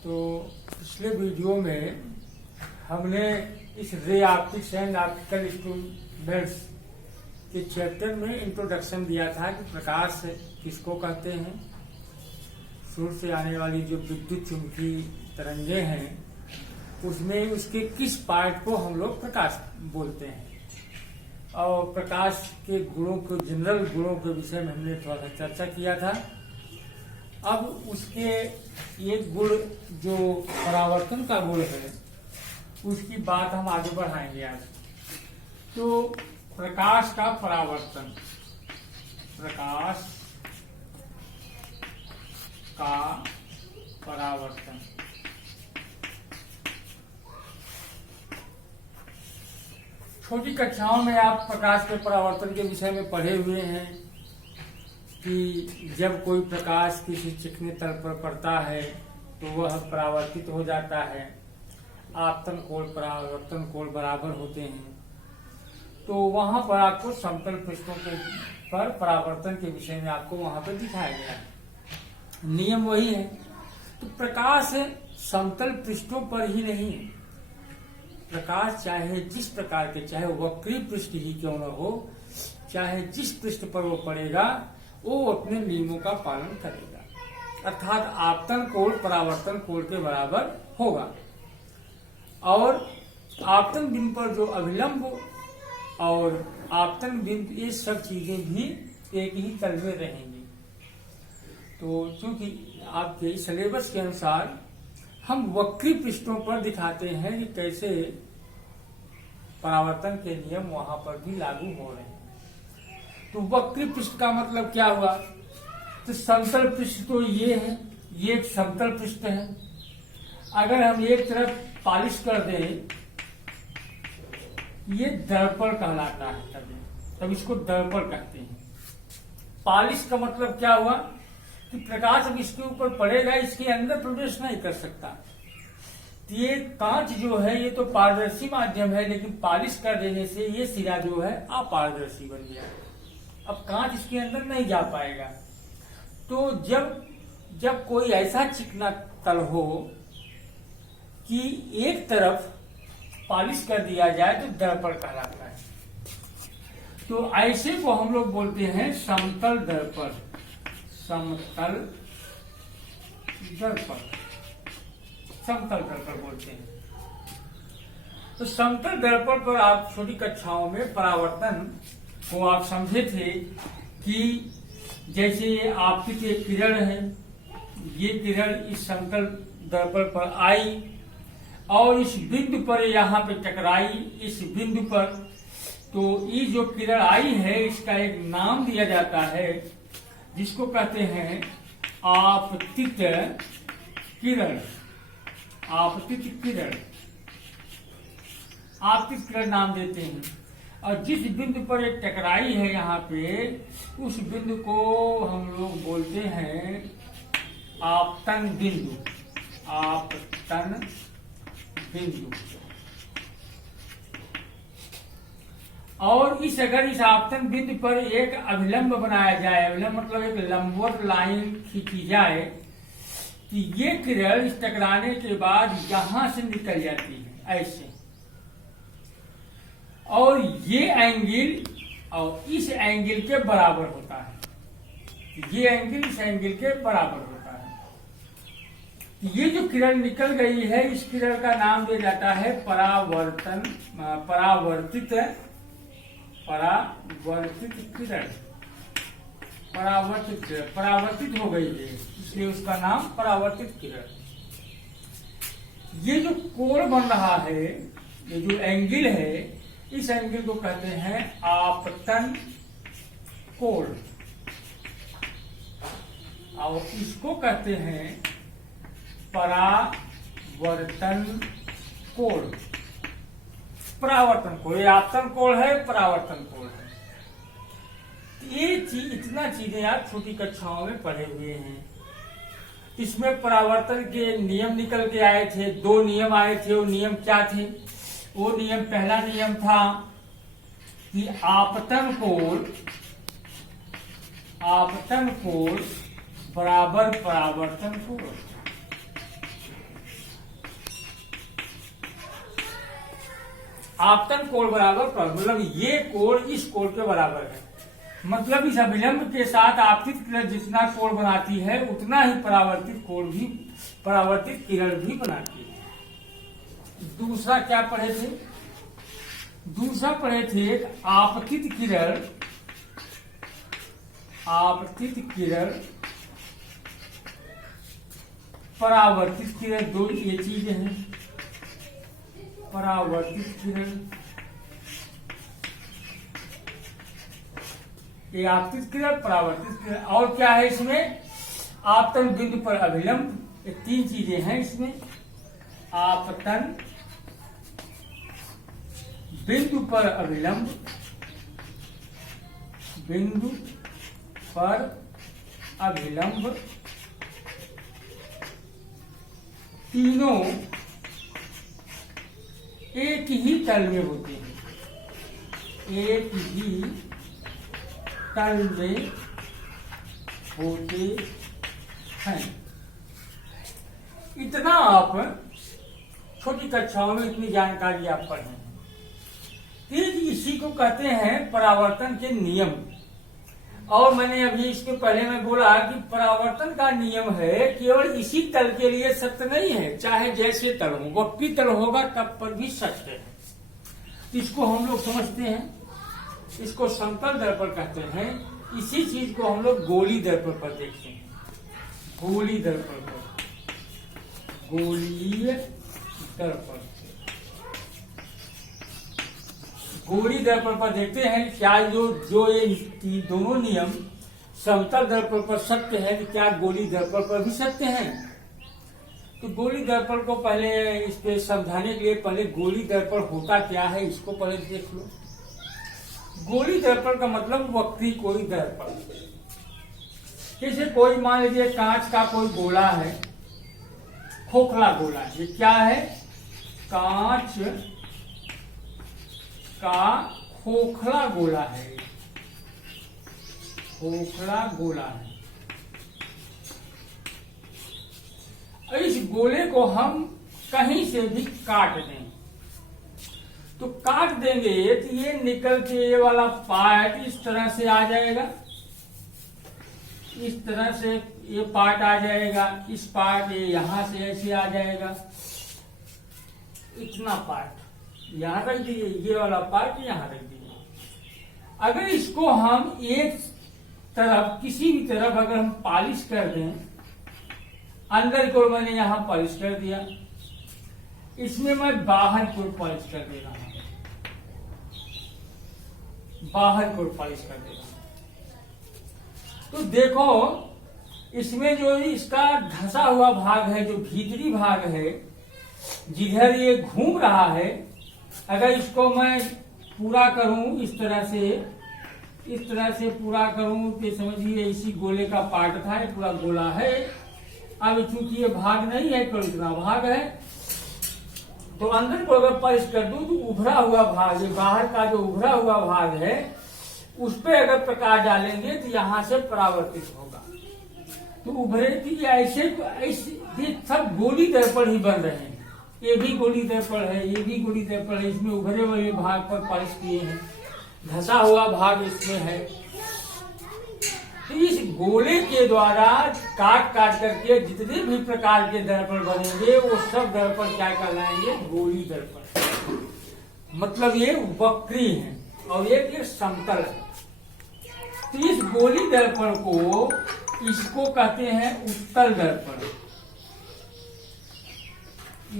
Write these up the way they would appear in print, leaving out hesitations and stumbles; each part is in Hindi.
तो पिछले वीडियो में हमने इस ray optics and optical instruments के चैप्टर में इंट्रोडक्शन दिया था कि प्रकाश किसको कहते हैं, सूर्य से आने वाली जो विद्युत चुंबकीय तरंगे हैं उसमें उसके किस पार्ट को हम लोग प्रकाश बोलते हैं, और प्रकाश के गुणों को, जनरल गुणों के विषय में हमने थोड़ा सा चर्चा किया था। अब उसके एक गुण जो परावर्तन का गुण है उसकी बात हम आगे बढ़ाएंगे आज। तो प्रकाश का परावर्तन, प्रकाश का परावर्तन छोटी कक्षाओं में आप प्रकाश के परावर्तन के विषय में पढ़े हुए हैं कि जब कोई प्रकाश किसी चिकने तल पर पड़ता है तो वह परावर्तित हो जाता है। आपतन कोण परावर्तन कोण बराबर होते हैं। तो वहां पर आपको समतल पृष्ठों के पर परावर्तन के विषय में आपको वहां पर दिखाया गया है। नियम वही है। तो प्रकाश समतल पृष्ठों पर ही नहीं, प्रकाश चाहे जिस प्रकार के, चाहे वक्री पृष्ठ ही क्यों न हो, चाहे जिस पृष्ठ पर वो पड़ेगा वो अपने नियमों का पालन करेगा, अर्थात आपतन कोण परावर्तन कोण के बराबर होगा। और आपतन बिंदु पर जो अभिलंब और आपतन बिंदु, ये सब चीजें भी एक ही तल में रहेंगी। तो चूंकि आपके सिलेबस के अनुसार हम वक्री पृष्ठों पर दिखाते हैं कि कैसे परावर्तन के नियम वहां पर भी लागू हो रहे हैं। तो वक्री पृष्ठ का मतलब क्या हुआ? तो समतल पृष्ठ तो ये है, ये एक समतल पृष्ठ है। अगर हम एक तरफ पॉलिश कर दें, ये दर्पण कहलाता है, तब इसको दर्पण कहते हैं। पॉलिश का मतलब क्या हुआ कि प्रकाश अब इसके ऊपर पड़ेगा, इसके अंदर प्रवेश नहीं कर सकता। ये कांच जो है ये तो पारदर्शी माध्यम है, लेकिन पॉलिश कर देने से ये सिरा जो है अपारदर्शी बन गया। अब कांच इसके अंदर नहीं जा पाएगा। तो जब कोई ऐसा चिकना तल हो कि एक तरफ पॉलिश कर दिया जाए तो दर्पण कहलाता है। तो ऐसे को हम लोग बोलते हैं समतल दर्पण, समतल दर्पण, समतल दर्पण बोलते हैं। तो समतल दर्पण पर आप छोटी कक्षाओं में परावर्तन को आप समझे थे कि जैसे ये आपकी एक किरण है, ये किरण इस समतल दर्पण पर आई और इस बिंदु पर यहाँ पे टकराई, इस बिंदु पर। तो ये जो किरण आई है इसका एक नाम दिया जाता है जिसको कहते हैं आपतित किरण, आपतित किरण, आपतित किरण नाम देते हैं। और जिस बिंदु पर एक टकराई है यहाँ पे, उस बिंदु को हम लोग बोलते हैं आपतन बिंदु, आपतन बिंदु। और अगर इस आपतन बिंदु पर एक अभिलंब बनाया जाए, अभिलंब मतलब एक लंबवत लाइन खींची जाए, तो ये किरण इस टकराने के बाद यहां से निकल जाती है ऐसे, और ये एंगल और इस एंगल के बराबर होता है। ये एंगल इस एंगल के बराबर होता है। ये जो किरण निकल गई है इस किरण का नाम दिया जाता है परावर्तन, परावर्तित किरण, परावर्तित हो गई है इसलिए उसका नाम परावर्तित किरण। ये जो कोण बन रहा है, ये जो एंगल है, इस एंगल को कहते हैं आपतन कोण, और इसको कहते हैं परावर्तन कोण। परावर्तन कोण, ये आपतन कोण है, परावर्तन कोण है। ये इतना चीजें आप छोटी कक्षाओं में पढ़े हुए हैं। इसमें परावर्तन के नियम निकल के आए थे, 2 नियम आए थे। वो नियम क्या थे? वो नियम, पहला नियम था कि आपतन कोण बराबर परावर्तन कोण। आपतन कोण बराबर पर, मतलब ये कोण इस कोण के बराबर है। मतलब इस अभिलंब के साथ आपतित किरण जितना कोण बनाती है उतना ही परावर्तित किरण भी बनाती है। दूसरा क्या पढ़े थे? दूसरा पढ़े थे आपतित किरण परावर्तित किरण, दो ये चीजें हैं। परावर्तित किरण, ये आपतित किरण, परावर्तित किरण, और क्या है इसमें? आपतन बिंदु पर अभिलंब, ये तीन चीजें हैं इसमें। आपतन बिंदु पर अभिलंब, बिंदु पर अभिलंब, तीनों एक ही तल में होते हैं, एक ही तल में होते हैं। इतना आप छोटी कक्षाओं में इतनी जानकारी आप पढ़ें। इसी को कहते हैं परावर्तन के नियम। और मैंने अभी इसके पहले में बोला कि परावर्तन का नियम है केवल इसी तल के लिए सत्य नहीं है, चाहे जैसे तल हो, वक्री तल होगा तब पर भी सत्य है। इसको हम लोग समझते हैं, इसको समतल दर्पण कहते हैं। इसी चीज को हम लोग गोली दर्पण पर देखते हैं, गोली दर्पण पर, गोलीय दर्पण, गोली दर्पण पर देखते हैं क्या जो ये दोनों नियम समतल दर्पण पर सत्य है, कि क्या गोली दर्पण पर भी सत्य है। तो गोली दर्पण को पहले इस पे समझाने के लिए पहले गोली दर्पण होता क्या है इसको पहले देख लो। गोली दर्पण का मतलब वक्री कोई दर्पण। जैसे कोई मान लीजिए कांच का कोई गोला है, खोखला गोला, ये क्या है? कांच का खोखला गोला है, खोखला गोला है। इस गोले को हम कहीं से भी काट दें, तो काट देंगे तो ये निकल के ये वाला पार्ट इस तरह से आ जाएगा, इस तरह से ये पार्ट आ जाएगा, इस पार्ट ये यहां से ऐसे आ जाएगा, इतना पार्ट यहां रख दिए, ये वाला पार्ट यहां रख दिए। अगर इसको हम एक तरफ किसी भी तरफ अगर हम पॉलिश कर दें, अंदर को मैंने यहां पॉलिश कर दिया, इसमें मैं बाहर को पॉलिश कर दे रहा हूं, बाहर को पॉलिश कर दे रहा हूं। तो देखो इसमें जो इसका धंसा हुआ भाग है, जो भीतरी भाग है, जिधर ये घूम रहा है, अगर इसको मैं पूरा करूं इस तरह से पूरा करूं तो समझिए इसी गोले का पार्ट था, ये पूरा गोला है। अब चूंकि ये भाग नहीं है, केवल इतना भाग है, तो अंदर को अगर पॉलिश कर दूं तो उभरा हुआ भाग, ये बाहर का जो उभरा हुआ भाग है, उस पर अगर प्रकाश डालेंगे तो यहां से परावर्तित होगा। तो उभरे की ऐसे सब गोली दर्पण ही बन रहे हैं। ये भी गोली दर्पण है, ये भी गोली दर्पण है। इसमें उभरे हुए भाग पर पॉलिश किए हैं, धंसा हुआ भाग इसमें है। तो इस गोले के द्वारा काट करके जितने भी प्रकार के दर्पण बनेंगे वो सब दर्पण क्या कहलाएंगे? गोली दर्पण। मतलब ये वक्री है और ये समतल है। तो इस गोली दर्पण को इसको कहते हैं उत्तल दर्पण,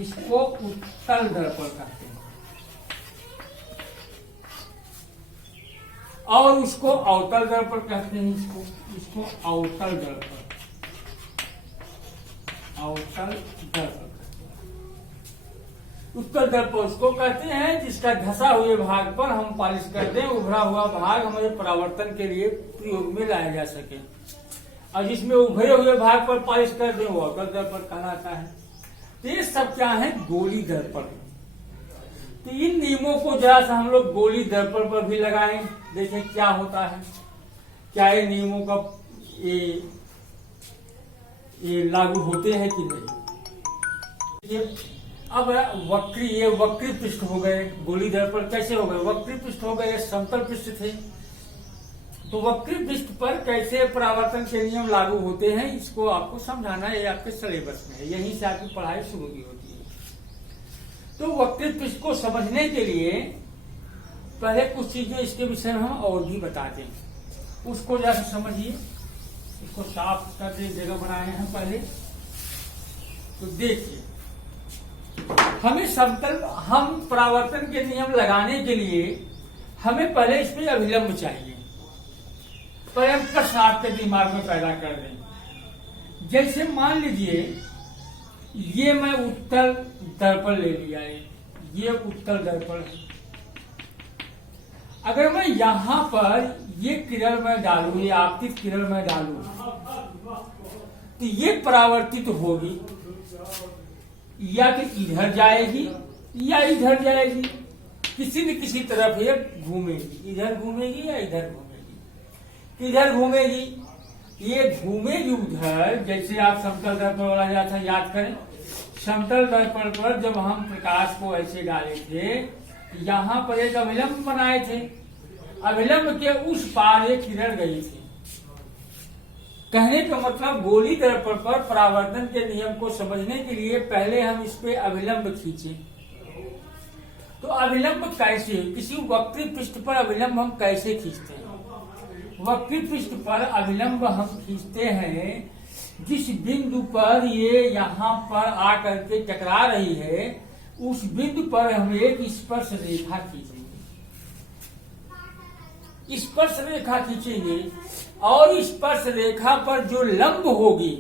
इसको उत्तल दर्पण कहते हैं। और उसको अवतल दर्पण कहते हैं, इसको अवतल दर्पण, अवतल दर्पण। उत्तल दर्पण उसको कहते हैं जिसका धंसा हुए भाग पर हम पॉलिश कर दें, उभरा हुआ भाग हमारे परावर्तन के लिए प्रयोग में लाया जा सके। और जिसमें उभरे हुए भाग पर पॉलिश कर दें वो अवतल दर्पण कहलाता है। तो ये सब क्या है? गोली दर्पण। तो इन नियमों को जरा सा हम लोग गोली दर्पण पर भी लगाएं, देखें क्या होता है, क्या ये नियमों का ये लागू होते हैं कि नहीं। अब वक्री, ये वक्री पृष्ठ हो गए, गोली दर्पण कैसे हो गए? वक्री पृष्ठ हो गए, समतल पृष्ठ थे। तो वक्री पृष्ठ पर कैसे परावर्तन के नियम लागू होते हैं, इसको आपको समझाना है, आपके सिलेबस में है, यहीं से आपकी पढ़ाई शुरू भी होती है। तो वक्री पृष्ठ को समझने के लिए पहले कुछ चीजें इसके विषय में हम और भी बताते हैं, उसको जरा समझिए। इसको साफ करके जगह बनाए हैं पहले, तो देखिए हम परावर्तन के नियम लगाने के लिए हमें पहले इसमें अभिलंब चाहिए। पर हम प्रश्न आपके दिमाग में पैदा कर दें। जैसे मान लीजिए ये मैं उत्तल दर्पण ले लिया है, ये उत्तल दर्पण है। अगर मैं यहां पर ये किरण में डालूं, ये आपतित किरण में डालूं, तो ये परावर्तित होगी, या कि इधर जाएगी या इधर जाएगी, किसी न किसी तरफ ये घूमेगी, इधर घूमेगी या इधर घूमेगी। इधर घूमेगी, ये घूमेगी उधर। जैसे आप समतल दर्पण वाला याद करें, समतल दर्पण पर जब हम प्रकाश को ऐसे डाले थे, यहाँ पर एक अभिलंब बनाए थे, अभिलंब के उस पार एक किरण गई थी। कहने का मतलब गोली दर्पण पर परावर्तन के नियम को समझने के लिए पहले हम इस पे अभिलंब खींचे। तो अभिलंब कैसे, किसी वक्री पृष्ठ पर अभिलंब हम कैसे खींचते हैं? वक्री पृष्ठ पर अभिलंब हम खींचते हैं जिस बिंदु पर ये यहाँ पर आकर के टकरा रही है, उस बिंदु पर हम एक स्पर्श रेखा खींचेंगे। स्पर्श रेखा खींचेंगे और स्पर्श रेखा पर जो लंब होगी,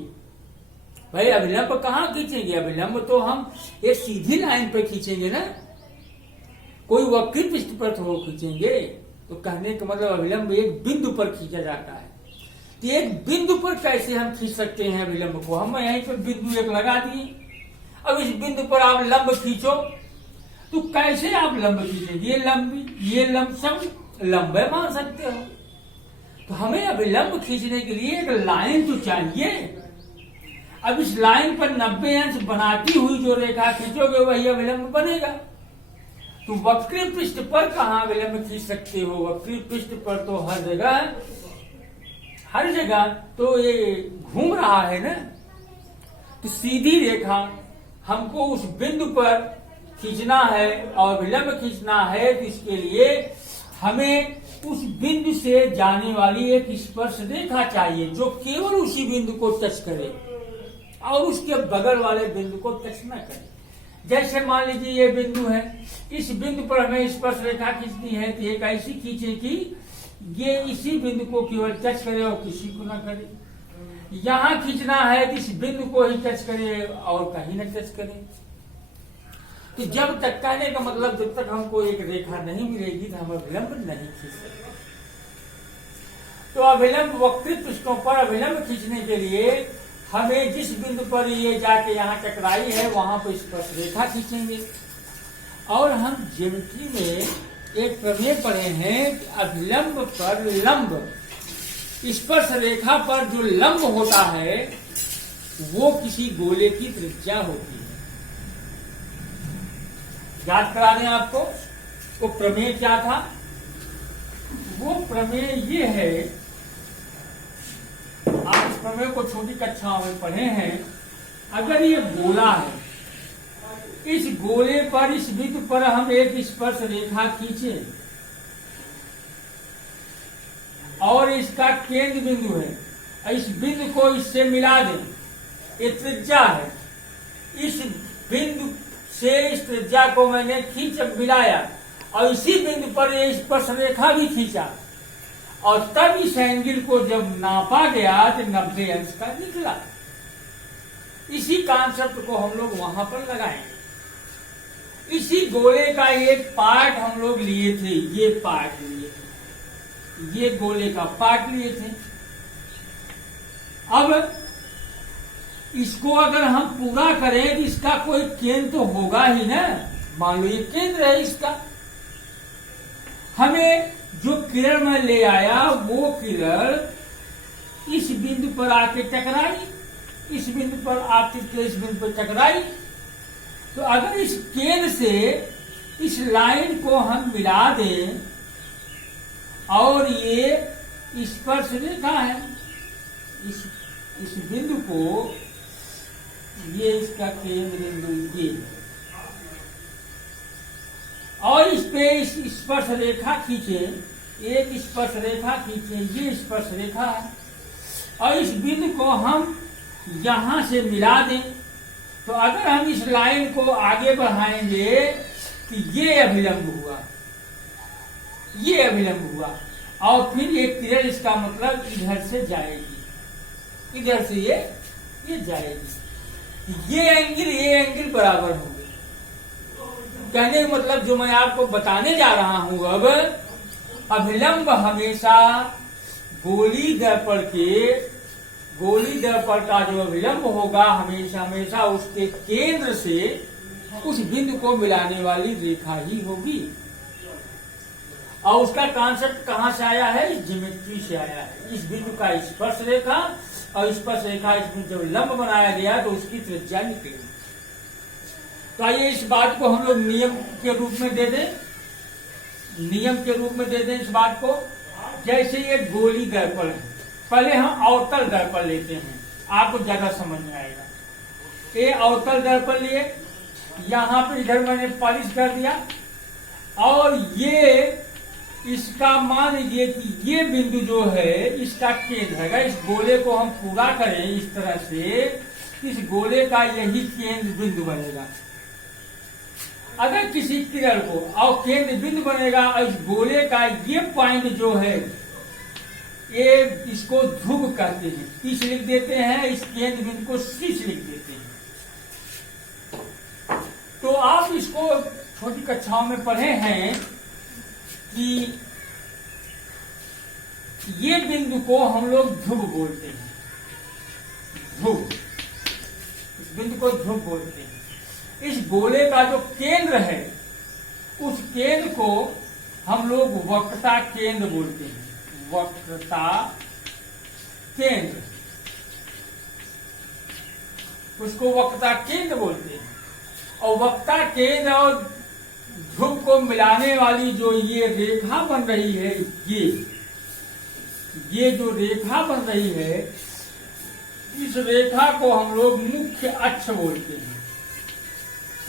भाई अभिलंब कहाँ खींचेंगे? अभिलंब तो हम एक सीधी लाइन पर खींचेंगे ना, कोई वक्री पृष्ठ पर तो खींचेंगे। तो कहने का मतलब अभिलंब एक बिंदु पर खींचा जाता है। तो एक बिंदु पर कैसे हम खींच सकते हैं अभिलंब को? हम यहीं पर बिंदु एक लगा दिए, अब इस बिंदु पर आप लंब खींचो, तो कैसे आप लंब खींचेंगे? ये लंब सब लंबे मान सकते हो। तो हमें अभिलंब खींचने के लिए एक लाइन तो चाहिए। अब इस लाइन पर 90 अंश बनाती हुई जो रेखा खींचोगे वही अभिलंब बनेगा। तो वक्री पृष्ठ पर कहाँ अभिलंब खींच सकते हो? वक्री पृष्ठ पर तो हर जगह तो ये घूम रहा है ना। तो सीधी रेखा हमको उस बिंदु पर खींचना है और अभिलंब खींचना है, तो इसके लिए हमें उस बिंदु से जाने वाली एक स्पर्श रेखा चाहिए जो केवल उसी बिंदु को टच करे और उसके बगल वाले बिंदु को टच न करे। जैसे मान लीजिए ये बिंदु है, इस बिंदु पर हमें स्पर्श रेखा खींचनी है, तो एक ऐसी खींचे कि ये इसी बिंदु को केवल टच करे और किसी को न करे। यहाँ खींचना है तो इस बिंदु को ही टच करे और कहीं न टच करे। तो जब तक, कहने का मतलब जब तक हमको एक रेखा नहीं मिलेगी तो हम अभिलंब नहीं खींच सकते। तो अभिलंब वक्री पृष्ठों पर अभिलंब खींचने के लिए हमें जिस बिंदु पर ये जाके यहाँ टकराई है वहां पर स्पर्श रेखा खींचेंगे। और हम ज्योमेट्री में एक प्रमेय पढ़े हैं कि अभिलंब पर लंब, स्पर्श रेखा पर जो लंब होता है वो किसी गोले की त्रिज्या होती है। याद करा दें आपको, वो प्रमेय क्या था? वो प्रमेय ये है, आप इस प्रमेय को छोटी कक्षाओं में पढ़े हैं। अगर ये गोला है, इस गोले पर, इस बिंदु पर हम एक स्पर्श रेखा खींचे और इसका केंद्र बिंदु है, इस बिंदु को इससे मिला दें, ये त्रिज्या है। इस बिंदु से इस त्रिज्या को मैंने खींच मिलाया और इसी बिंदु पर ये स्पर्श रेखा भी खींचा और तब इस एंगल को जब नापा गया तो 90 अंश का निकला। इसी कॉन्सेप्ट को हम लोग वहां पर लगाएंगे। इसी गोले का एक पार्ट हम लोग लिए थे, ये पार्ट लिए थे, ये गोले का पार्ट लिए थे। अब इसको अगर हम पूरा करें तो इसका कोई केंद्र तो होगा ही ना। मान लो ये केंद्र है इसका, हमें जो किरण में ले आया वो किरण इस बिंदु पर आके टकराई, इस बिंदु पर आके इस बिंदु पर टकराई, तो अगर इस केंद्र से इस लाइन को हम मिला दें और ये स्पर्श रेखा है, इस बिंदु को, ये इसका केंद्र बिंदु ये, और इस पे इस स्पर्श रेखा खींचे, एक स्पर्श रेखा खींचे, ये स्पर्श रेखा है, और इस बिंदु को हम यहां से मिला दें, तो अगर हम इस लाइन को आगे बढ़ाएंगे तो ये अभिलंब हुआ, ये अभिलंब हुआ, और फिर एक किरण इसका मतलब इधर से जाएगी, इधर से ये जाएगी, ये एंगल बराबर होंगे। कहने का मतलब जो मैं आपको बताने जा रहा हूं अब, अभिलंब हमेशा गोली दर्पण का जो अभिलंब होगा हमेशा उसके केंद्र से उस बिंदु को मिलाने वाली रेखा ही होगी। और उसका कॉन्सेप्ट कहां से आया है? इस ज्योमेट्री से आया है। इस बिंदु का स्पर्श रेखा और स्पर्श रेखा इसमें जब लंब बनाया गया तो उसकी त्रिज्या निकली। तो आइए इस बात को हम लोग नियम के रूप में दे दें, इस बात को। जैसे ये गोली दर्पण है, पहले हम अवतल दर्पण लेते हैं, आपको ज्यादा समझ में आएगा। ये अवतल दर्पण लिए, यहाँ पे इधर मैंने पॉलिश कर दिया, और ये इसका मान लीजिए कि ये बिंदु जो है इसका केंद्र है। इस गोले को हम पूरा करें इस तरह से, इस गोले का यही केंद्र बिंदु बनेगा। अगर किसी किरण को और केंद्र बिंदु बनेगा, और इस गोले का ये पॉइंट जो है, ये इसको ध्रुव कहते हैं, तीस लिख देते हैं, इस केंद्र बिंदु को शीर्ष लिख देते हैं। तो आप इसको छोटी कक्षाओं में पढ़े हैं कि ये बिंदु को हम लोग ध्रुव बोलते हैं, ध्रुव, इस बिंदु को ध्रुव बोलते हैं। इस गोले का जो केंद्र है, उस केंद्र को हम लोग वक्रता केंद्र बोलते हैं, वक्रता केंद्र, उसको वक्रता केंद्र बोलते हैं। और वक्रता केंद्र और ध्रुव को मिलाने वाली जो ये रेखा बन रही है, ये जो रेखा बन रही है, इस रेखा को हम लोग मुख्य अक्ष बोलते हैं,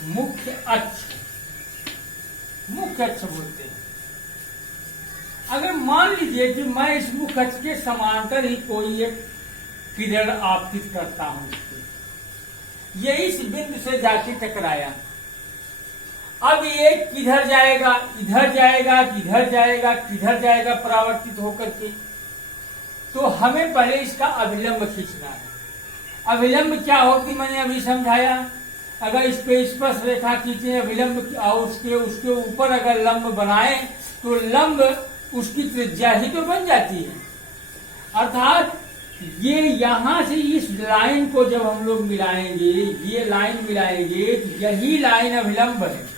मुख्य अक्ष बोलते हैं। अगर मान लीजिए कि मैं इस मुख्य अक्ष के समांतर ही कोई एक किरण आपतित करता हूं, ये इस बिंदु से जाके टकराया, अब ये किधर जाएगा, इधर जाएगा, किधर जाएगा, किधर जाएगा परावर्तित होकर के। तो हमें पहले इसका अभिलंब खींचना है। अभिलंब क्या होती मैंने अभी समझाया। अगर इस पे स्पर्श रेखा खींचे अभिलंब, और उसके ऊपर अगर लंब बनाए तो लंब उसकी त्रिज्या ही तो बन जाती है। अर्थात ये यहां से इस लाइन को जब हम लोग मिलाएंगे, ये लाइन मिलाएंगे, तो यही लाइन अभिलंब है,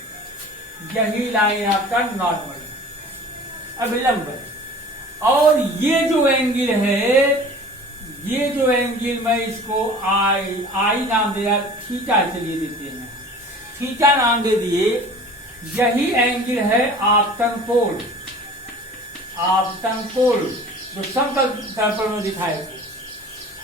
यही लाइन आपका नॉर्मल अभिलंब है। और ये जो एंगल है, ये जो एंगल मैं इसको आई नाम दे दिया, थीटा चलिए देते हैं, थीटा नाम दे दिए। यही एंगल है आपतन कोण, आपतन कोण जो समतल दर्पण में दिखाए।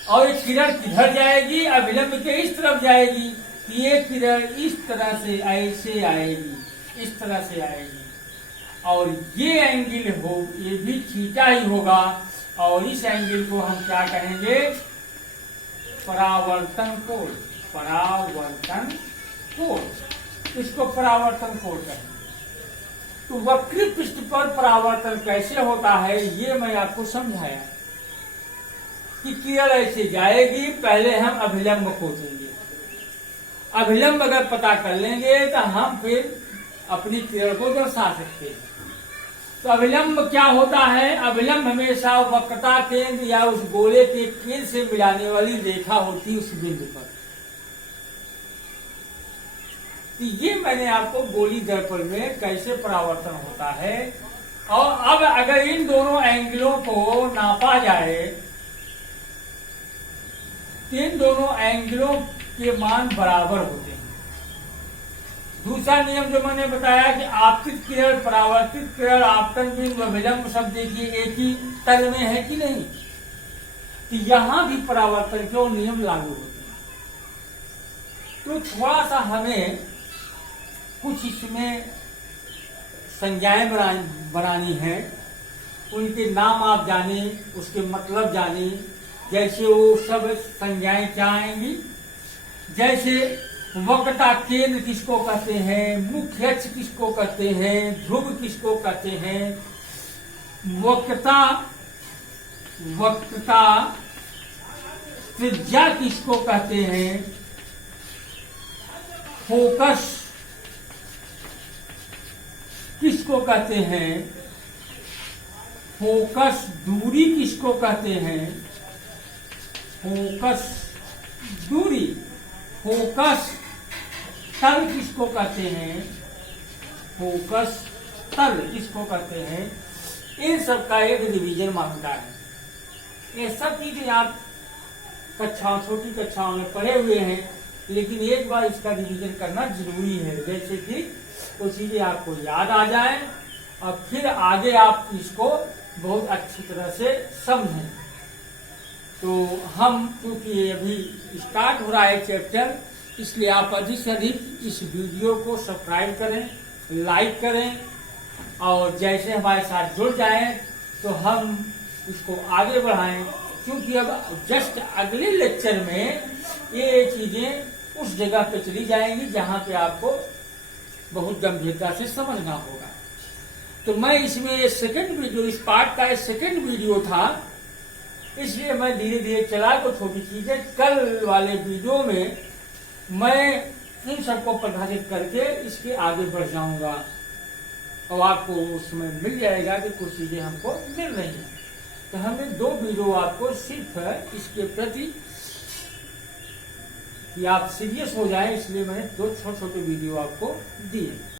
और ये किरण किधर जाएगी? अभिलंब के इस तरफ जाएगी। ये किरण इस तरह से ऐसे आएगी, इस तरह से आएगी, और ये एंगल हो, ये भी थीटा ही होगा। और इस एंगल को हम क्या कहेंगे? परावर्तन कोण, परावर्तन कोण, इसको परावर्तन कोण कहेंगे। तो वक्र पृष्ठ पर परावर्तन कैसे होता है ये मैं आपको समझाया कि किरण ऐसे जाएगी, पहले हम अभिलंब खोजेंगे। अभिलंब अगर पता कर लेंगे तो हम फिर अपनी किरण को दर्शा सकते हैं। तो अभिलंब क्या होता है? अभिलंब हमेशा वक्रता केंद्र या उस गोले के केंद्र से मिलाने वाली रेखा होती है उस बिंदु पर। तो ये मैंने आपको गोली दर्पण में कैसे परावर्तन होता है। और अब अगर इन दोनों एंगलों को नापा जाए, इन दोनों एंगलों के मान बराबर होते हैं। दूसरा नियम जो मैंने बताया कि आपतित किरण, परावर्तित किरण, आपतन बिंदु, विलंब सब देखिए एक ही तल में है कि नहीं, तो यहां भी परावर्तन के नियम लागू होते हैं। तो थोड़ा सा हमें कुछ इसमें संज्ञाएं बनानी है, उनके नाम आप जाने, उसके मतलब जाने। जैसे वो सब संज्ञाएं क्या आएंगी, जैसे वक्रता केंद्र किसको कहते हैं, मुख्य अक्ष किसको कहते हैं, ध्रुव किसको कहते हैं, वक्रता त्रिज्या किसको कहते हैं, फोकस किसको कहते हैं, फोकस दूरी किसको कहते हैं, फोकस दूरी, फोकस तल किसको कहते हैं, फोकस तल किसको कहते हैं, इन सब का एक रिवीजन मांगता है। ये सब चीजें आप छोटी कक्षाओं में पढ़े हुए हैं, लेकिन एक बार इसका रिवीजन करना जरूरी है, जैसे कि वो चीजें आपको याद आ जाए और फिर आगे आप इसको बहुत अच्छी तरह से समझें। तो हम क्योंकि अभी स्टार्ट हो रहा है चैप्टर, इसलिए आप अधिक से अधिक इस वीडियो को सब्सक्राइब करें, लाइक करें, और जैसे हमारे साथ जुड़ जाएं तो हम इसको आगे बढ़ाएं, क्योंकि अब जस्ट अगले लेक्चर में ये चीजें उस जगह पे चली जाएंगी जहां पे आपको बहुत गंभीरता से समझना होगा। तो मैं इसमें सेकंड वीडियो, इस पार्ट का सेकंड वीडियो था, इसलिए मैं धीरे धीरे चला को छोटी चीजें, कल वाले वीडियो में मैं इन सबको परिभाषित करके इसके आगे बढ़ जाऊंगा और आपको उसमें मिल जाएगा कि कुछ चीजें हमको मिल रही हैं। तो हमें 2 वीडियो आपको सिर्फ इसके प्रति कि आप सीरियस हो जाएं, इसलिए मैंने 2 छोटे छोटे वीडियो आपको दिए।